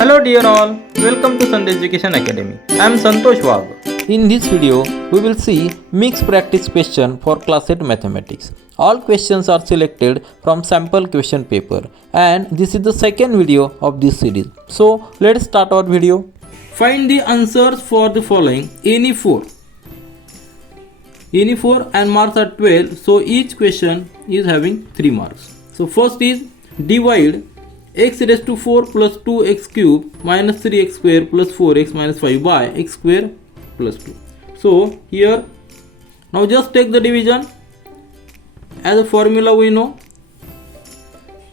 Hello dear all, welcome to Sandhya Education Academy. I am Santosh Wag. In this video, we will see mixed practice question for class 8 mathematics. All questions are selected from sample question paper and this is the second video of this series. So let's start our video. Find the answers for the following any 4 and marks are 12, so each question is having 3 marks. So first is divide x raised to 4 plus 2x cube minus 3x square plus 4x minus 5 by x square plus 2. So here now just take the division as a formula we know.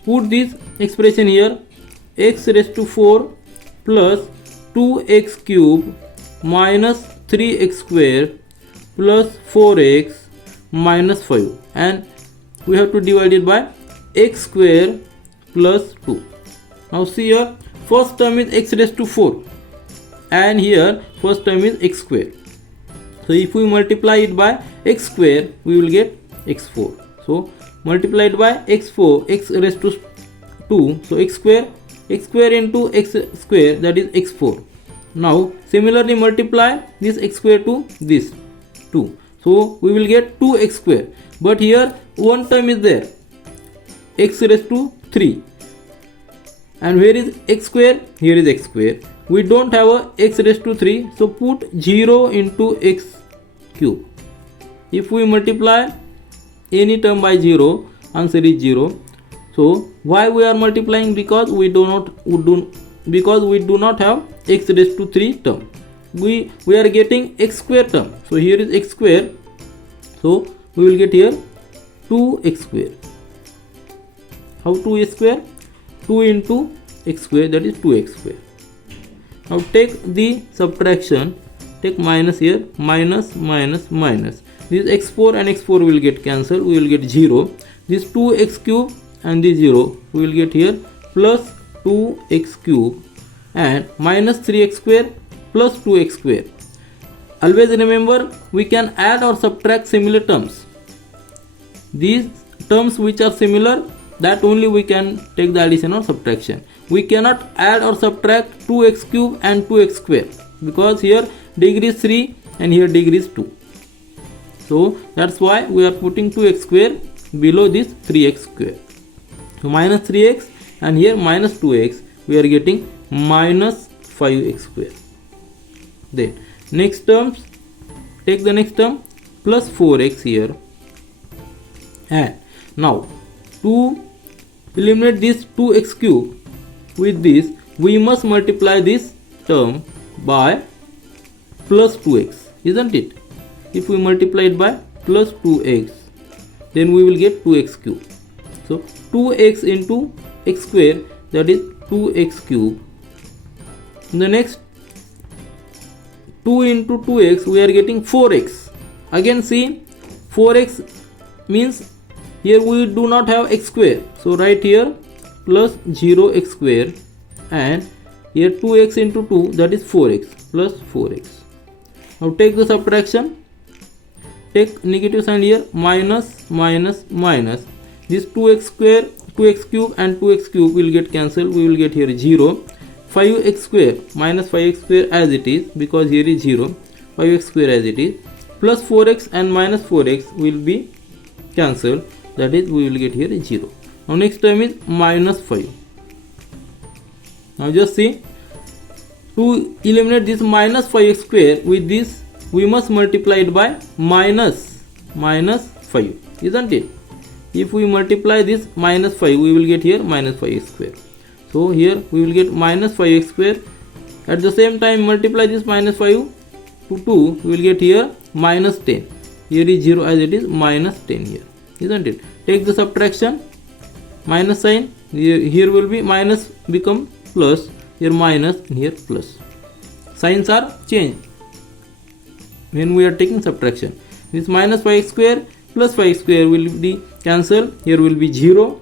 Put this expression here, x raised to 4 plus 2x cube minus 3x square plus 4x minus 5, and we have to divide it by x square plus 2. Now see here, first term is x raised to 4 and here first term is x square. So if we multiply it by x square, we will get x4. So multiplied by x4, x raised to 2, so x square into x square, that is x4. Now similarly multiply this x square to this 2, so we will get 2x square, but here one term is there, x raised to 3, and where is x square? Here is x square. We don't have a x raised to 3, so put 0 into x cube. If we multiply any term by 0, answer is 0. So why we are multiplying? Because we do not have x raised to 3 term. We are getting x square term. So here is x square. So we will get here 2x square. How 2x square? 2 into x square, that is 2x square. Now take the subtraction, take minus here, minus minus minus. This x4 and x4 will get cancelled, we will get 0. This 2x cube and this 0, we will get here plus 2x cube and minus 3x square plus 2x square. Always remember, we can add or subtract similar terms. These terms which are similar, that only we can take the addition or subtraction. We cannot add or subtract 2x cube and 2x square, because here degree is 3 and here degree is 2. So that's why we are putting 2x square below this 3x square. So minus 3x and here minus 2x, we are getting minus 5x square. Then next terms, take the next term, plus 4x here, and now to eliminate this 2x cube with this, we must multiply this term by plus 2x, isn't it? If we multiply it by plus 2x, then we will get 2x cube. So 2x into x square, that is 2x cube. In the next 2 into 2x, we are getting 4x. Again see, 4x means here we do not have x square, so write here plus 0x square, and here 2x into 2, that is 4x plus 4x. Now take the subtraction, take negative sign here, minus minus minus. This 2x square, 2x cube and 2x cube will get cancelled, we will get here 0. 5x square minus 5x square as it is, because here is 0, 5x square as it is, plus 4x and minus 4x will be cancelled, that is we will get here 0. Now next term is minus 5. Now just see, to eliminate this minus 5x square with this, we must multiply it by minus 5, isn't it? If we multiply this minus 5, we will get here minus 5x square. So here we will get minus 5x square. At the same time multiply this minus 5 to 2, we will get here minus 10. Here is 0 as it is, minus 10 here, isn't it? Take the subtraction, minus sign, here will be minus become plus, here minus and here plus. Signs are changed when we are taking subtraction. This minus 5x square plus 5 square will be cancelled, here will be 0,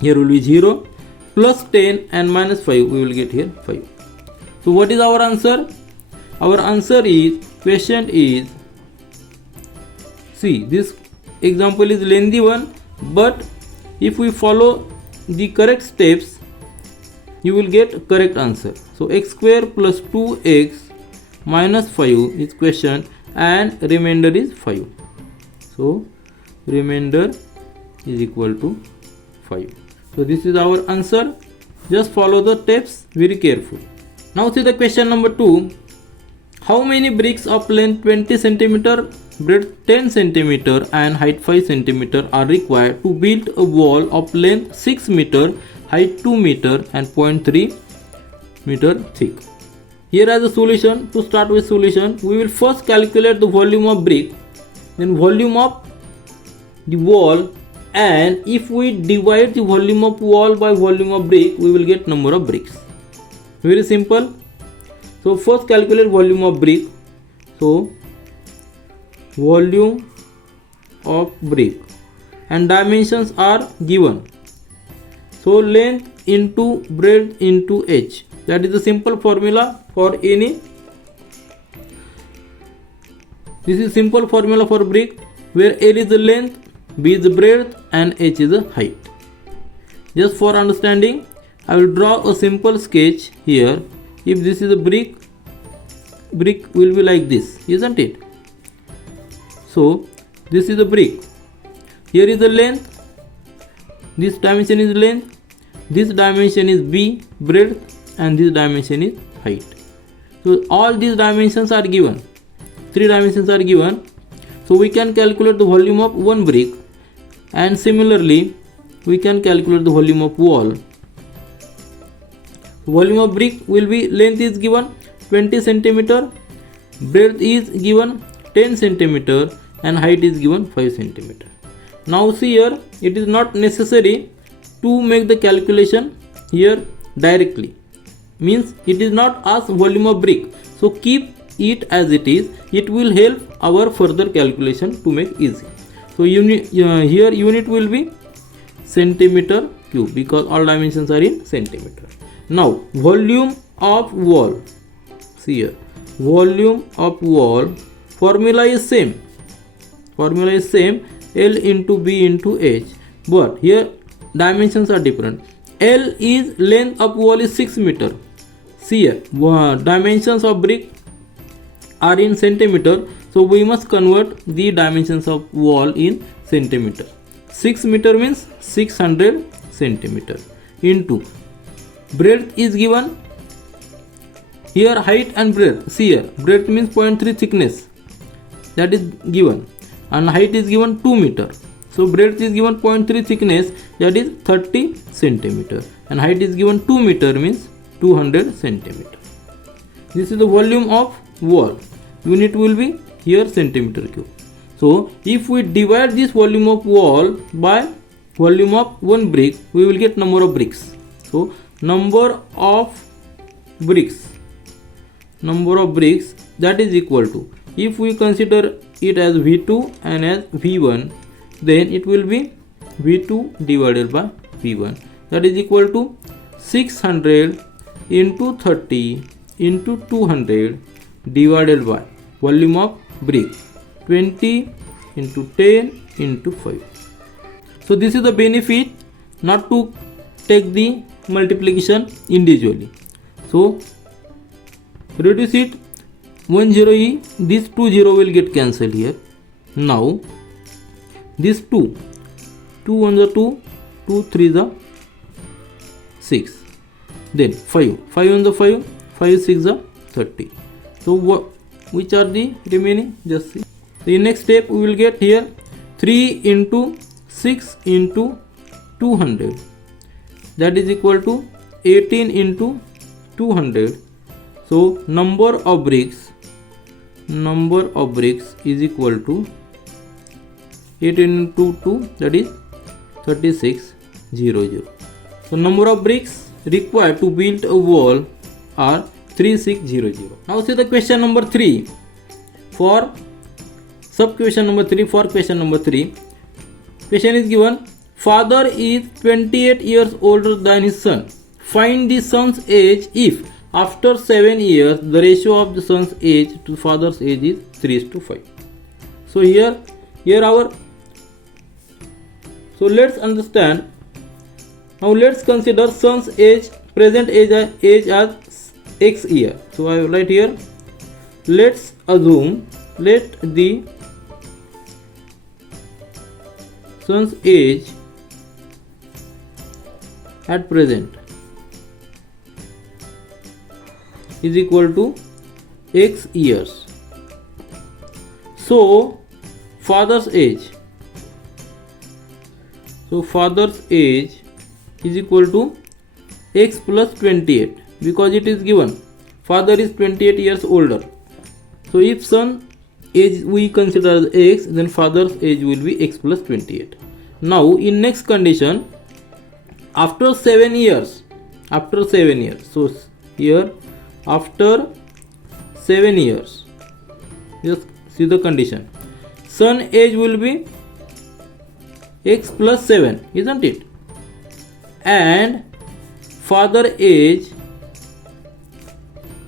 here will be 0, plus 10 and minus 5, we will get here 5. So what is our answer? Our answer is, question is, see this example is lengthy one, but if we follow the correct steps, you will get correct answer. So x square plus 2x minus 5 is question and remainder is 5. So remainder is equal to 5. So this is our answer. Just follow the steps very carefully. Now see the question number 2. How many bricks of length 20 cm, breadth 10 cm and height 5 cm are required to build a wall of length 6 meter, height 2 meter and 0.3 meter thick? Here as a solution, to start with solution, we will first calculate the volume of brick, then volume of the wall, and if we divide the volume of wall by volume of brick, we will get number of bricks. Very simple. So first calculate volume of brick. So volume of brick and dimensions are given. So length into breadth into h. That is the simple formula for any. This is simple formula for brick, where L is the length, B is the breadth and h is the height. Just for understanding, I will draw a simple sketch here. If this is a brick will be like this, isn't it? So this is a brick. Here is the length. This dimension is length. This dimension is B, breadth, and this dimension is height. So all these dimensions are given. 3 dimensions are given. So we can calculate the volume of one brick, and similarly we can calculate the volume of wall. Volume of brick will be, length is given 20 cm, breadth is given 10 cm and height is given 5 cm. Now see here, it is not necessary to make the calculation here directly. Means it is not asked volume of brick. So keep it as it is. It will help our further calculation to make easy. So unit here unit will be centimeter cube, because all dimensions are in centimeter. Now volume of wall. See here, volume of wall formula is same. Formula is same, L into B into H, but here dimensions are different. L is length of wall is 6 meter. See here, dimensions of brick are in centimeter, so we must convert the dimensions of wall in centimeter. 6 meter means 600 centimeter into breadth is given. Here height and breadth. See here, breadth means 0.3 thickness, that is given, and height is given 2 meter. So breadth is given 0.3 thickness, that is 30 centimeter, and height is given 2 meter means 200 centimeter. This is the volume of wall. Unit will be here centimeter cube. So if we divide this volume of wall by volume of one brick, we will get number of bricks. So number of bricks that is equal to, if we consider it as V2 and as V1, then it will be V2 divided by V1, that is equal to 600 into 30 into 200 divided by volume of brick, 20 into 10 into 5. So this is the benefit not to take the multiplication individually. So reduce it 10e, this 20 will get cancelled here. Now this 2 1 the 2, 2 3 the 6, then 5 1 the 5, 5 6 the 30. So which are the remaining? Just see. The next step we will get here 3 into 6 into 200, that is equal to 18 into 200. So number of bricks is equal to 18 into 2, that is 3600. So number of bricks required to build a wall are 3600. Now see the question number 3. For sub question number 3, for question number 3, question is given, father is 28 years older than his son. Find the son's age if after 7 years the ratio of the son's age to father's age is 3:5. So here our, so let's understand. Now let's consider son's age present age as x year. So I will write here, let's assume, let the son's age at present is equal to x years. So father's age is equal to x plus 28, because it is given father is 28 years older. So if son age we consider as x, then father's age will be x plus 28. Now in next condition, after 7 years, so here after 7 years, just see the condition, son age will be x plus 7, isn't it? And father age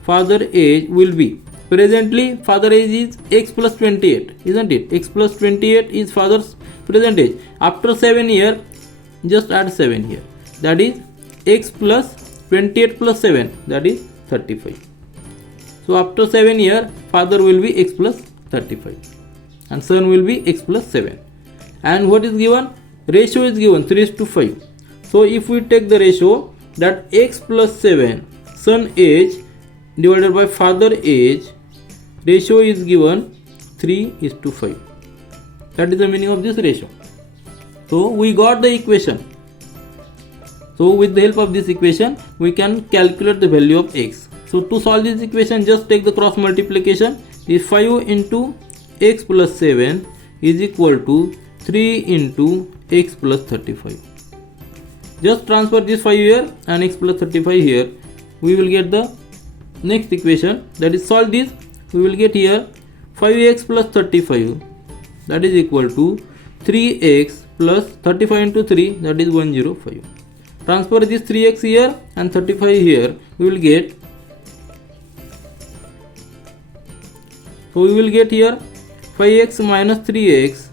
will be, presently father age is x plus 28, isn't it? X plus 28 is father's present age. After 7 years, just add 7 here, that is x plus 28 plus 7, that is 35. So after 7 years, father will be x plus 35 and son will be x plus 7. And what is given? Ratio is given 3:5. So if we take the ratio, that x plus 7 son age divided by father age, ratio is given 3:5. That is the meaning of this ratio. So we got the equation. So with the help of this equation, we can calculate the value of x. So to solve this equation, just take the cross multiplication. This 5 into x plus 7 is equal to 3 into x plus 35. Just transfer this 5 here and x plus 35 here. We will get the next equation, that is solve this. We will get here 5x plus 35, that is equal to 3x plus 35 into 3, that is 105. Transfer this 3x here and 35 here. We will get, so we will get here 5x minus 3x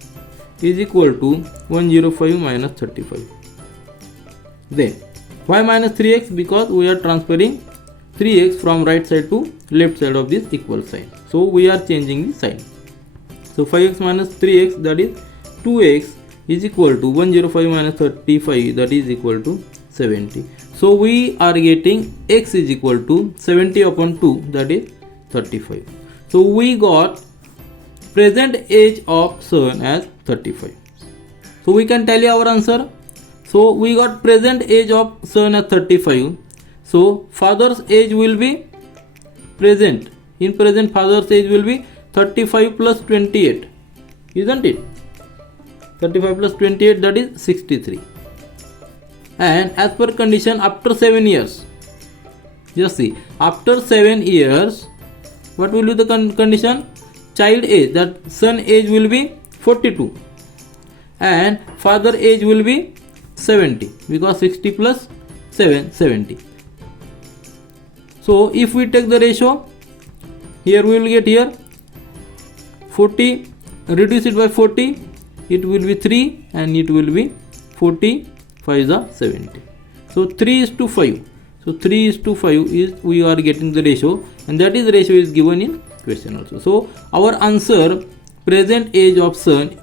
is equal to 105 minus 35. Then why minus 3x? Because we are transferring 3x from right side to left side of this equal sign. So we are changing the sign. So 5x minus 3x, that is 2x, is equal to 105 minus 35, that is equal to 70. So we are getting x is equal to 70 upon 2, that is 35. So we got present age of son as 35. So we can tally our answer. So we got present age of son as 35. So father's age will be present. In present, father's age will be 35 plus 28, isn't it? 35 plus 28, that is 63. And as per condition, after 7 years, just see, after 7 years, what will be the condition? Child age, that son age will be 42 and father age will be 70, because 60 plus 7, 70. So if we take the ratio, here we will get here 40, reduce it by 40, it will be 3 and it will be 40, 5 is 70. So 3:5. So 3:5 is we are getting the ratio, and that is ratio is given in question also. So our answer, present age of son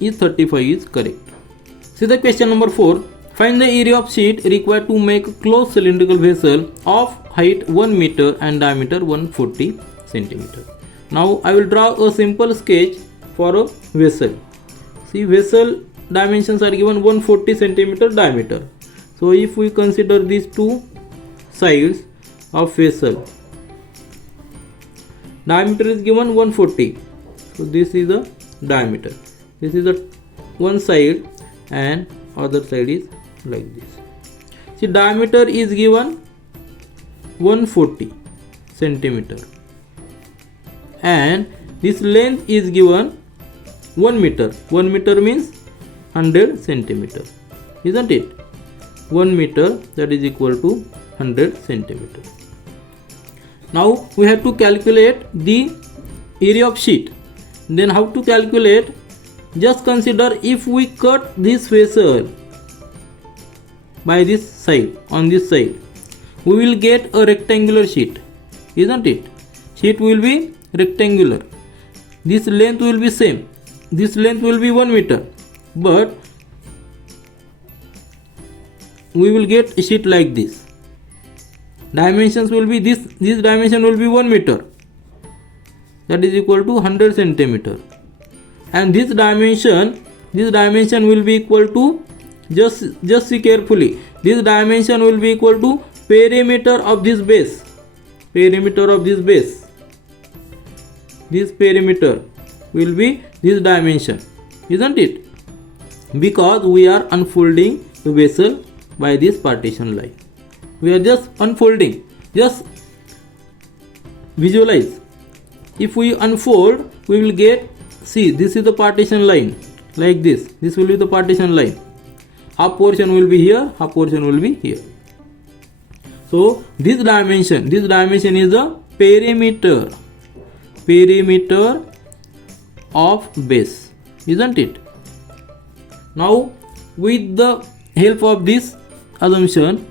is 35, is correct. See the question number 4. Find the area of sheet required to make a closed cylindrical vessel of height 1 meter and diameter 140 centimeter. Now I will draw a simple sketch for a vessel. See, vessel dimensions are given 140 centimeter diameter. So if we consider these two sides of vessel, diameter is given 140. So this is the diameter. This is the one side and other side is like this. See, diameter is given 140 centimeter and this length is given 1 meter. 1 meter means 100 centimeter, isn't it? 1 meter, that is equal to 100 centimeter. Now we have to calculate the area of sheet. Then how to calculate? Just consider if we cut this vessel by this side, on this side, we will get a rectangular sheet, isn't it? Sheet will be rectangular. This length will be same. This length will be 1 meter, but we will get a sheet like this. Dimensions will be this dimension will be 1 meter, that is equal to 100 centimeter, and this dimension will be equal to, just see carefully, this dimension will be equal to perimeter of this base. This perimeter will be this dimension, isn't it? Because we are unfolding the vessel by this partition line. We are just unfolding. Just visualize. If we unfold, we will get, see, this is the partition line, like this. This will be the partition line. Half portion will be here, half portion will be here. So this dimension is the perimeter of base, isn't it? Now with the help of this assumption,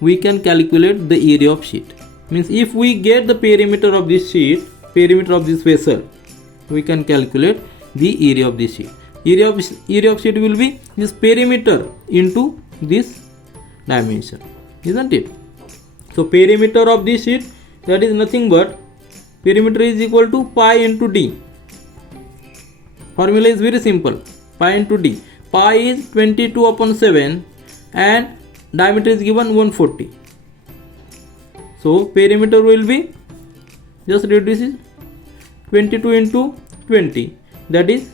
we can calculate the area of sheet. Means if we get the perimeter of this sheet, perimeter of this vessel, we can calculate the area of this sheet. Area of sheet will be this perimeter into this dimension, isn't it? So perimeter of this sheet, that is nothing but perimeter is equal to pi into d. Formula is very simple. Pi into d. Pi is 22 upon 7 and diameter is given 140. So perimeter will be, just reduce it, 22 into 20, that is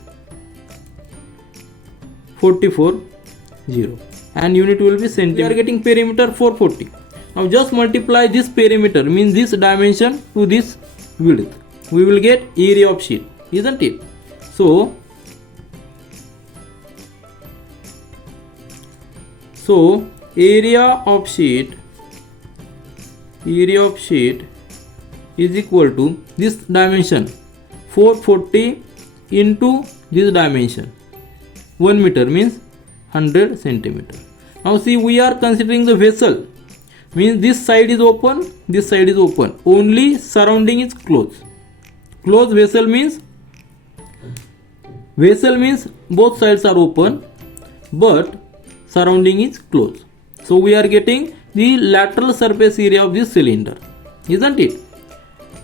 44,0, and unit will be centimeter. We are getting perimeter 440. Now just multiply this perimeter, means this dimension, to this width. We will get area of sheet, isn't it? So area of sheet is equal to this dimension 440 into this dimension 1 meter, means 100 centimeter. Now see, we are considering the vessel, means this side is open, this side is open, only surrounding is closed. Closed vessel means both sides are open but surrounding is closed. So we are getting the lateral surface area of this cylinder, isn't it?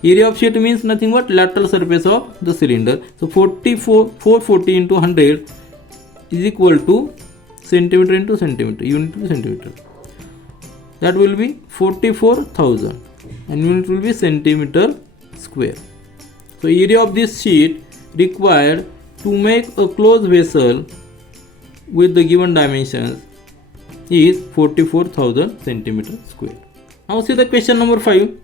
Area of sheet means nothing but lateral surface of the cylinder. So 440 into 100 is equal to centimeter into centimeter, unit to centimeter. That will be 44,000 and unit will be centimeter square. So area of this sheet required to make a closed vessel with the given dimensions is 44,000 centimeter square. Now see the question number 5.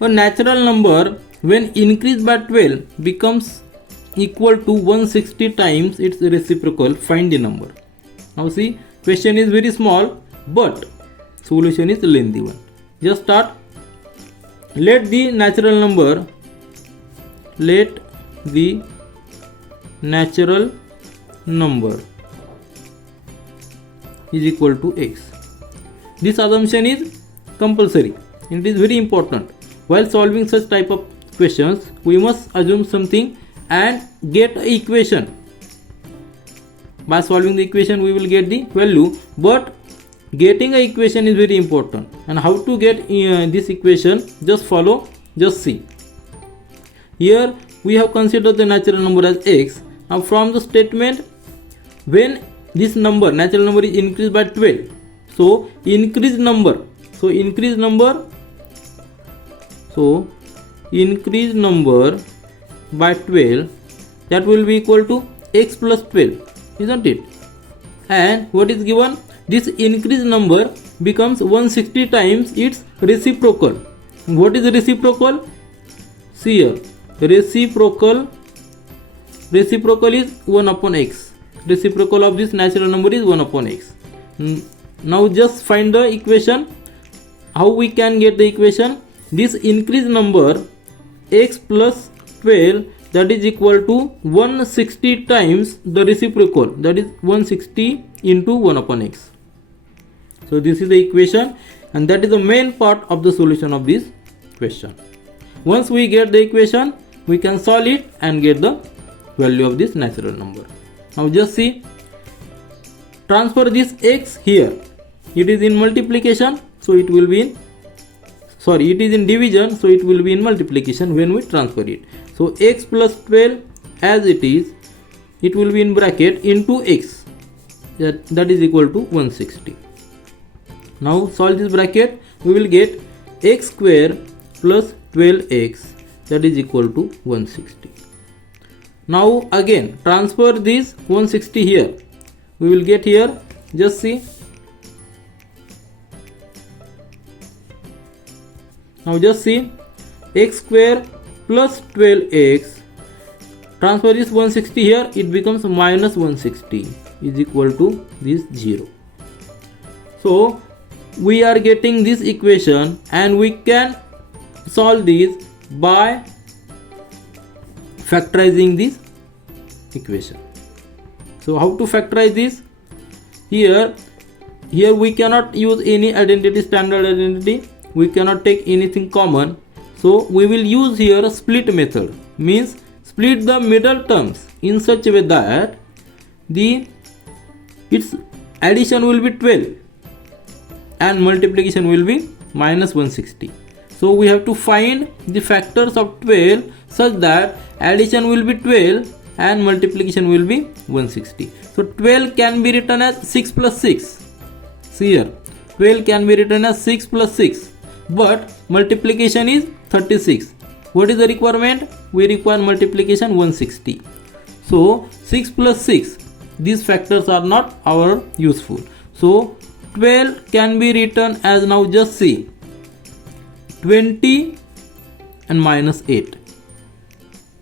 A natural number when increased by 12 becomes equal to 160 times its reciprocal. Find the number. Now see, question is very small but solution is lengthy one. Just start. Let the natural number is equal to x. This assumption is compulsory. It is very important. While solving such type of questions, we must assume something and get an equation. By solving the equation, we will get the value, but getting an equation is very important. And how to get this equation? Just follow, just see. Here we have considered the natural number as x. Now from the statement, when this number, natural number, is increased by 12, so increased number by 12, that will be equal to x plus 12, isn't it? And what is given? This increased number becomes 160 times its reciprocal. What is the reciprocal? See here, reciprocal is 1 upon x. Reciprocal of this natural number is 1 upon x. Now just find the equation. How we can get the equation? This increased number x plus 12, that is equal to 160 times the reciprocal, that is 160 into 1 upon x. So this is the equation. and that is the main part of the solution of this question. Once we get the equation, we can solve it and get the value of this natural number. Now just see, transfer this x here. It is in multiplication, so it will be in, sorry, it is in division, so it will be in multiplication when we transfer it. So x plus 12 as it is, it will be in bracket into x, that is equal to 160. Now solve this bracket, we will get x square plus 12x, that is equal to 160. Now again transfer this 160 here, we will get here, just see. Now just see, x square plus 12x, transfer this 160 here, it becomes minus 160 is equal to this 0. So we are getting this equation and we can solve this by factorizing this equation. So how to factorize this? Here we cannot use any identity, standard identity, we cannot take anything common, so we will use here a split method, means split the middle terms in such a way that its addition will be 12 and multiplication will be minus 160. So we have to find the factors of 12 such that addition will be 12 and multiplication will be 160. So 12 can be written as 6 plus 6. See here, 12 can be written as 6 plus 6, but multiplication is 36. What is the requirement? We require multiplication 160. So 6 plus 6, these factors are not our useful. So 12 can be written as, now just see, 20 and minus 8.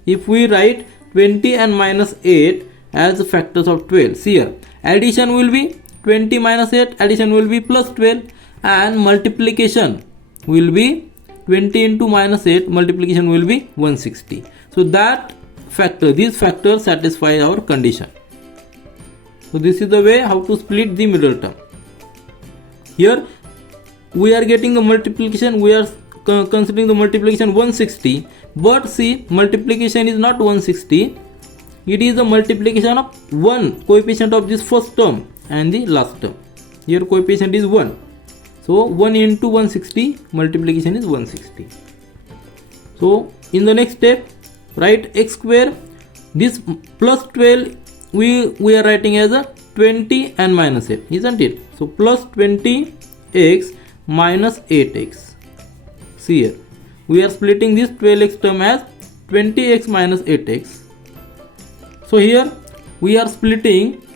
If we write 20 and minus 8 as factors of 12, see here, addition will be 20 minus 8, addition will be plus 12, and multiplication will be 20 into minus 8, multiplication will be 160. So that factor, these factors satisfy our condition. So this is the way how to split the middle term. Here we are getting the multiplication, we are considering the multiplication 160, but see, multiplication is not 160, it is the multiplication of one coefficient of this first term and the last term. Here coefficient is 1, so 1 into 160, multiplication is 160. So in the next step, write x square, this plus 12 we are writing as a 20 and minus 8, isn't it? So plus 20x minus 8x. See here, we are splitting this 12x term as 20x minus 8x. So here we are splitting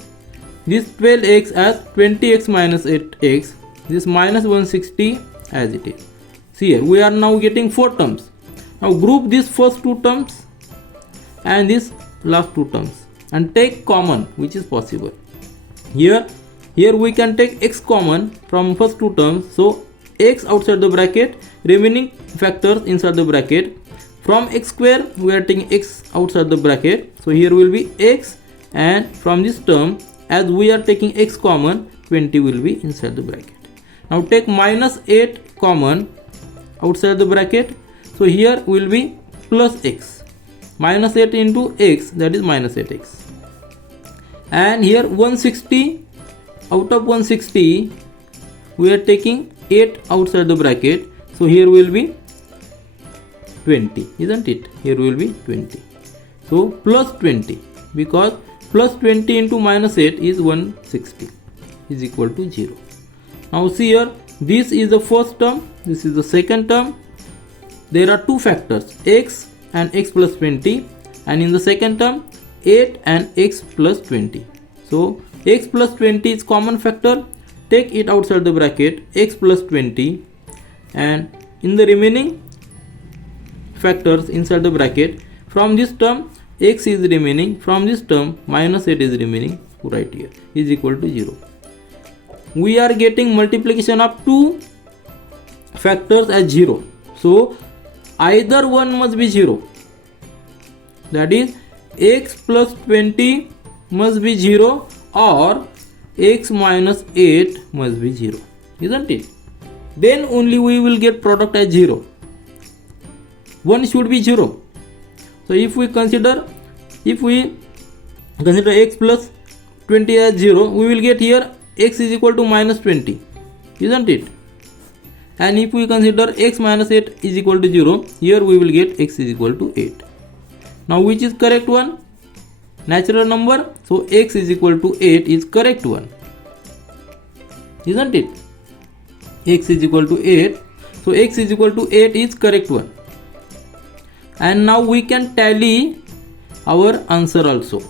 this 12x as 20x minus 8x, this minus 160 as it is. See here, we are now getting 4 terms. Now group these first 2 terms and these last 2 terms and take common, which is possible. Here we can take x common from first 2 terms, so x outside the bracket, remaining factors inside the bracket. From x square we are taking x outside the bracket, so here will be x, and from this term, as we are taking x common, 20 will be inside the bracket. Now take minus 8 common outside the bracket, so here will be plus x, minus 8 into x, that is minus 8x, and here 160, out of 160 we are taking 8 outside the bracket, so here will be 20, isn't it? Here will be 20, so plus 20, because plus 20 into minus 8 is 160 is equal to 0. Now see here, this is the first term, this is the second term. There are 2 factors, x and x plus 20, and in the second term 8 and x plus 20. So x plus 20 is common factor, take it outside the bracket, x plus 20, and in the remaining factors inside the bracket, from this term x is remaining, from this term minus 8 is remaining, right here is equal to 0. We are getting multiplication of 2 factors as 0, so either one must be 0, that is x plus 20 must be 0 or x minus 8 must be 0, isn't it? then only we will get product as 0. 1 should be 0. So if we consider x plus 20 as 0, we will get here x is equal to minus 20, isn't it? And if we consider x minus 8 is equal to 0, here we will get x is equal to 8. Now which is correct one? Natural number. So x is equal to 8 is correct one, isn't it? X is equal to 8. So x is equal to 8 is correct one. And now we can tally our answer also.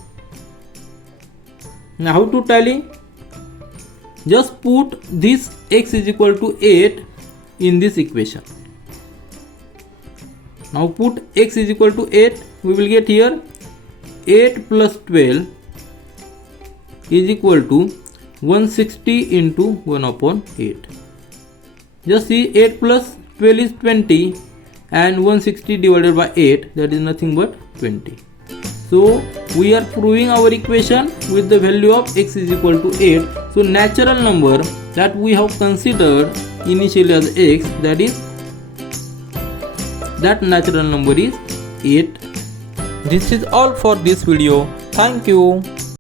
Now how to tally? Just put this x is equal to 8 in this equation. Now put x is equal to 8. We will get here 8 plus 12 is equal to 160 into 1 upon 8. Just see, 8 plus 12 is 20 and 160 divided by 8, that is nothing but 20. So we are proving our equation with the value of x is equal to 8. So natural number that we have considered initially as x, that natural number is 8. This is all for this video. Thank you.